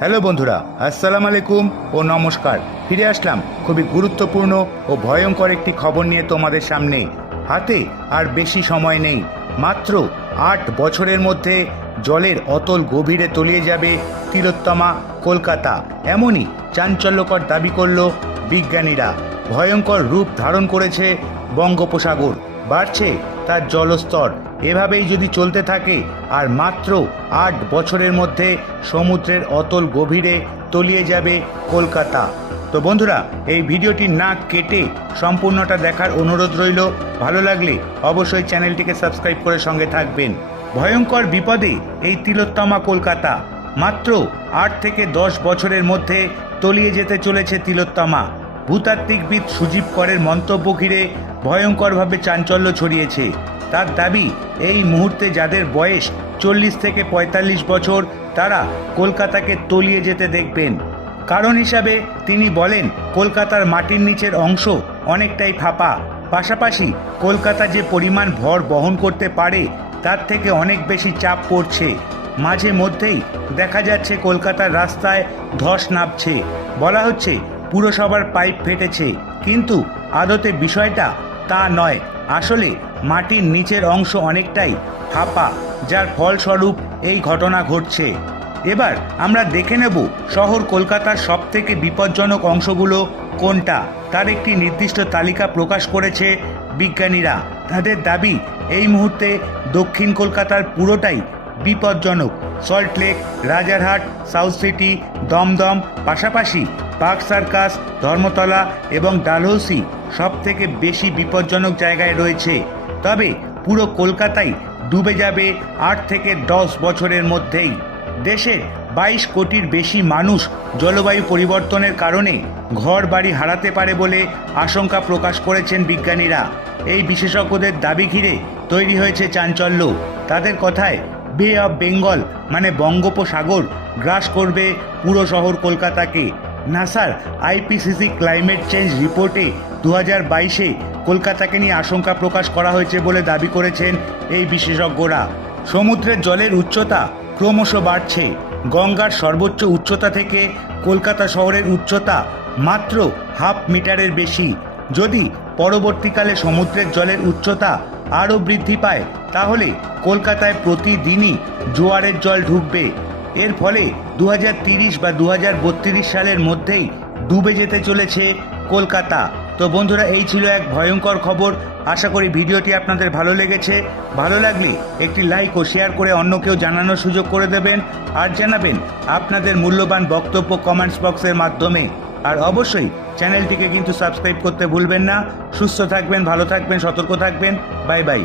Hello বন্ধুরা, আসসালামু আলাইকুম ও নমস্কার। ফিরে আসলাম খুবই গুরুত্বপূর্ণ ও ভয়ঙ্কর একটি খবর নিয়ে তোমাদের সামনে। হাতে আর বেশি সময় নেই, মাত্র আট বছরের মধ্যে জলের অতল গভীরে তলিয়ে যাবে তিলোত্তমা কলকাতা। এমনই চাঞ্চল্যকর দাবি করল বিজ্ঞানীরা। ভয়ঙ্কর রূপ ধারণ করেছে বঙ্গোপসাগর। বাড়ছে তার জলস্তর। এভাবেই যদি চলতে থাকে, আর মাত্র আট বছরের মধ্যে সমুদ্রের অতল গভীরে তলিয়ে যাবে কলকাতা। তো বন্ধুরা, এই ভিডিওটি না কেটে সম্পূর্ণটা দেখার অনুরোধ রইল। ভালো লাগলে অবশ্যই চ্যানেলটিকে সাবস্ক্রাইব করে সঙ্গে থাকবেন। ভয়ঙ্কর বিপদে এই তিলোত্তমা কলকাতা। মাত্র আট থেকে দশ বছরের মধ্যে তলিয়ে যেতে চলেছে তিলোত্তমা। ভূতাত্ত্বিকবিদ সুজীব করের মন্তব্য ঘিরে ভয়ঙ্করভাবে চাঞ্চল্য ছড়িয়েছে। তার দাবি, এই মুহূর্তে যাদের বয়স চল্লিশ থেকে পঁয়তাল্লিশ বছর, তারা কলকাতাকে তলিয়ে যেতে দেখবেন। কারণ হিসাবে তিনি বলেন, কলকাতার মাটির নিচের অংশ অনেকটাই ফাঁপা। পাশাপাশি কলকাতা যে পরিমাণ ভর বহন করতে পারে, তার থেকে অনেক বেশি চাপ পড়ছে। মাঝে মধ্যেই দেখা যাচ্ছে কলকাতার রাস্তায় ধস নামছে। বলা হচ্ছে পুরসভার পাইপ ফেটেছে, কিন্তু আদতে বিষয়টা তা নয়। আসলে মাটির নিচের অংশ অনেকটাই ফাঁপা, যার ফলস্বরূপ এই ঘটনা ঘটছে। এবার আমরা দেখে নেব শহর কলকাতার সব থেকে বিপজ্জনক অংশগুলো কোনটা। তার একটি নির্দিষ্ট তালিকা প্রকাশ করেছে বিজ্ঞানীরা। তাদের দাবি, এই মুহূর্তে দক্ষিণ কলকাতার পুরোটাই বিপজ্জনক। Salt Lake Rajarhat, South City, Dumdum, পাশাপাশি পার্ক সার্কাস, ধর্মতলা এবং ডালহৌসি সব থেকে বেশি বিপজ্জনক জায়গায় রয়েছে। তবে পুরো কলকাতাই ডুবে যাবে আট থেকে দশ বছরের মধ্যেই। দেশের বাইশ কোটির বেশি মানুষ জলবায়ু পরিবর্তনের কারণে ঘর বাড়ি হারাতে পারে বলে আশঙ্কা প্রকাশ করেছেন বিজ্ঞানীরা। এই বিশেষজ্ঞদের দাবি ঘিরে তৈরি হয়েছে চাঞ্চল্য। তাদের কথায় বে অফ বেঙ্গল মানে বঙ্গোপসাগর গ্রাস করবে পুরো শহর কলকাতাকে। নাসার আইপিসিসি ক্লাইমেট চেঞ্জ রিপোর্টে দু হাজার বাইশে কলকাতাকে নিয়ে আশঙ্কা প্রকাশ করা হয়েছে বলে দাবি করেছেন এই বিশেষজ্ঞরা। সমুদ্রের জলের উচ্চতা ক্রমশ বাড়ছে। গঙ্গার সর্বোচ্চ উচ্চতা থেকে কলকাতা শহরের উচ্চতা মাত্র হাফ মিটারের বেশি। যদি পরবর্তীকালে সমুদ্রের জলের উচ্চতা আরও বৃদ্ধি পায়, তাহলে কলকাতায় প্রতিদিনই জোয়ারের জল ঢুকবে। এর ফলে দু বা দু হাজার বত্রিশ সালের মধ্যেই ডুবে যেতে চলেছে কলকাতা। তো বন্ধুরা, এই ছিল এক ভয়ঙ্কর খবর। আশা করি ভিডিওটি আপনাদের ভালো লেগেছে। ভালো লাগলে একটি লাইক ও শেয়ার করে অন্য কেউ জানানোর সুযোগ করে দেবেন। আর জানাবেন আপনাদের মূল্যবান বক্তব্য কমেন্টস বক্সের মাধ্যমে। আর অবশ্যই চ্যানেলটিকে কিন্তু সাবস্ক্রাইব করতে ভুলবেন না। সুস্থ থাকবেন, ভালো থাকবেন, সতর্ক থাকবেন। Bye bye